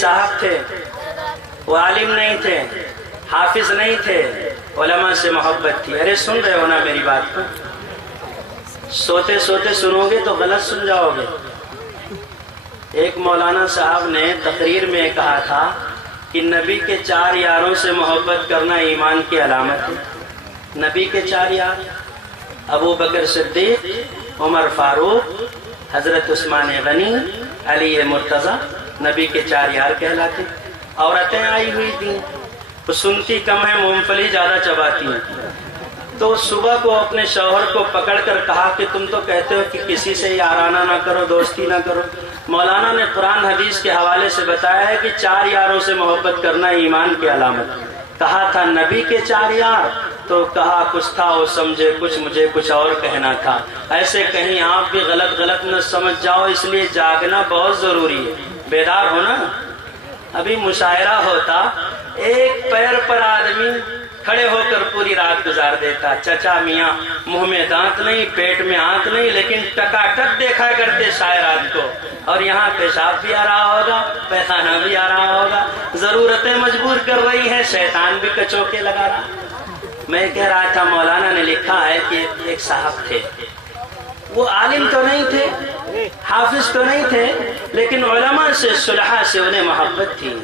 صاحب تھے، وہ عالم نہیں تھے، حافظ نہیں تھے، علماء سے محبت تھی۔ ارے سن رہے ہو نا میری بات کو؟ سوتے سوتے سنو گے تو غلط سن جاؤ گے۔ ایک مولانا صاحب نے تقریر میں کہا تھا کہ نبی کے 4 یاروں سے محبت کرنا ایمان کی علامت ہے۔ نبی کے 4 یار، ابو بکر صدیق، عمر فاروق، حضرت عثمان غنی، علی مرتضیٰ، نبی کے 4 یار کہلاتے۔ عورتیں آئی ہوئی تھیں، وہ سنتی کم ہے، مونگ پھلی زیادہ چباتی ہیں۔ تو صبح کو اپنے شوہر کو پکڑ کر کہا کہ تم تو کہتے ہو کہ کسی سے یارانہ نہ کرو، دوستی نہ کرو۔ مولانا نے قرآن حدیث کے حوالے سے بتایا ہے کہ 4 یاروں سے محبت کرنا ایمان کی علامت۔ کہا تھا نبی کے 4 یار، تو کہا کچھ تھا وہ سمجھے کچھ، مجھے کچھ اور کہنا تھا۔ ایسے کہیں آپ بھی غلط نہ سمجھ جاؤ، اس لیے جاگنا بہت ضروری ہے، بیدار ہونا۔ ابھی مشاعرہ ہوتا، ایک پیر پر آدمی کھڑے ہو کر پوری رات گزار دیتا۔ چچا میاں منہ میں دانت نہیں، پیٹ میں آنت نہیں، لیکن ٹکاٹک دیکھا کرتے شاعرات کو۔ اور یہاں پیشاب بھی آ رہا ہوگا، پیخانہ بھی آ رہا ہوگا، ضرورتیں مجبور کر رہی ہیں، شیطان بھی کچوکے لگا رہا۔ میں کہہ رہا تھا مولانا نے لکھا ہے کہ ایک صاحب تھے، وہ عالم تو نہیں تھے، حافظ تو نہیں تھے، لیکن علماء سے، صلحاء سے انہیں محبت تھی،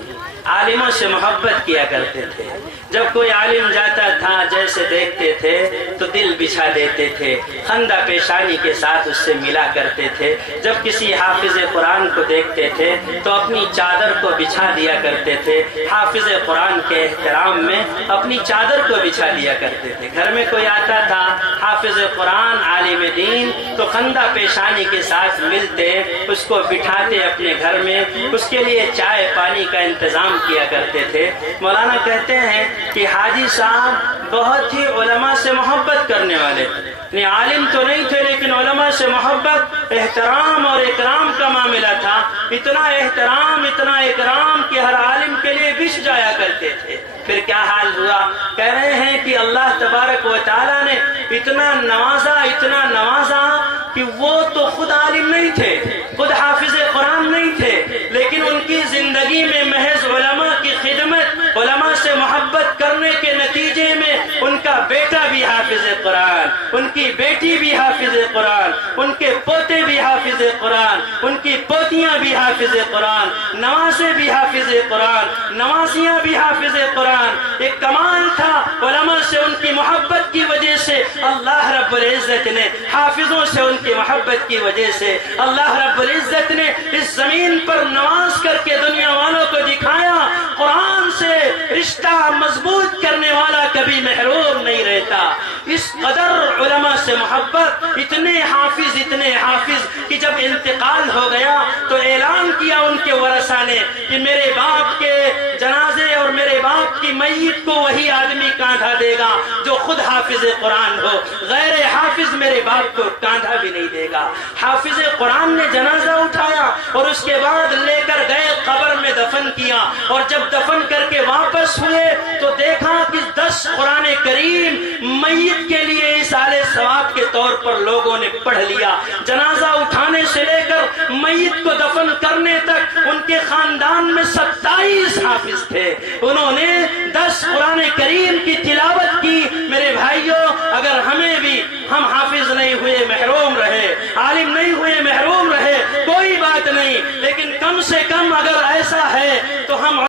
عالموں سے محبت کیا کرتے تھے۔ جب کوئی عالم جاتا تھا جیسے دیکھتے تھے تو دل بچھا دیتے تھے، خندہ پیشانی کے ساتھ اس سے ملا کرتے تھے۔ جب کسی حافظ قرآن کو دیکھتے تھے تو اپنی چادر کو بچھا دیا کرتے تھے، حافظ قرآن کے احترام میں اپنی چادر کو بچھا دیا کرتے تھے۔ گھر میں کوئی آتا تھا حافظ قرآن، عالم دین، تو خندہ پیشانی کے ساتھ ملتے، اس کو بٹھاتے اپنے گھر میں، اس کے لیے چائے پانی کا انتظام کیا کرتے تھے۔ مولانا کہتے ہیں کہ حاجی صاحب بہت ہی علماء سے محبت کرنے والے تھے، عالم تو نہیں تھے لیکن علماء سے محبت، احترام اور اکرام کا معاملہ تھا۔ اتنا احترام، اتنا اکرام کہ ہر عالم کے لیے بچھ جایا کرتے تھے۔ پھر کیا حال ہوا؟ کہہ رہے ہیں کہ اللہ تبارک و تعالیٰ نے اتنا نوازا کہ وہ تو خود عالم نہیں تھے، خود حافظ قرآن نہیں تھے، لیکن ان کی زندگی میں محض علماء کی خدمت، علماء سے محبت کرنے کے نتیجے میں ان کا بیٹا بھی حافظ قرآن، ان کی بیٹی بھی حافظ قرآن، ان کے پوتے بھی حافظ قرآن، ان کی پوتیاں بھی حافظ قرآن، نواسے بھی حافظ قرآن، نواسیاں بھی حافظ قرآن۔ ایک کمال تھا، علماء سے ان کی محبت کی وجہ سے اللہ رب العزت نے، حافظوں سے ان کی محبت کی وجہ سے اللہ رب العزت نے اس زمین پر نواز کر کے دنیا والوں کو دکھایا، قرآن سے رشتہ مضبوط کرنے والا کبھی محروم نہیں رہتا۔ اس قدر علماء سے محبت، اتنے حافظ کہ جب انتقال ہو گیا تو اعلان کیا ان کے ورثاء نے کہ میرے باپ کے جنازے اور میرے باپ کی میت کو وہی آدمی کاندھا دے گا جو خود حافظ قرآن ہو، غیر حافظ میرے باپ کو کاندھا بھی نہیں دے گا۔ حافظ قرآن نے جنازہ اٹھایا اور اس کے بعد لے کر گئے، قبر میں دفن کیا، اور جب دفن کر کے واپس ہوئے تو دیکھا کہ 10 قرآن کریم میت کے لیے ایصال ثواب کے طور پر لوگوں نے پڑھ لیا۔ جنازہ اٹھانے سے لے کر میت کو دفن کرنے تک ان کے خاندان میں 27 حافظ تھے، انہوں نے 10 قرآن کریم کی تلاوت کی۔ میرے بھائیوں، اگر ہمیں بھی، ہم حافظ نہیں ہوئے محروم رہے، عالم نہیں ہوئے محروم رہے، کوئی بات نہیں، لیکن کم سے کم اگر ایسا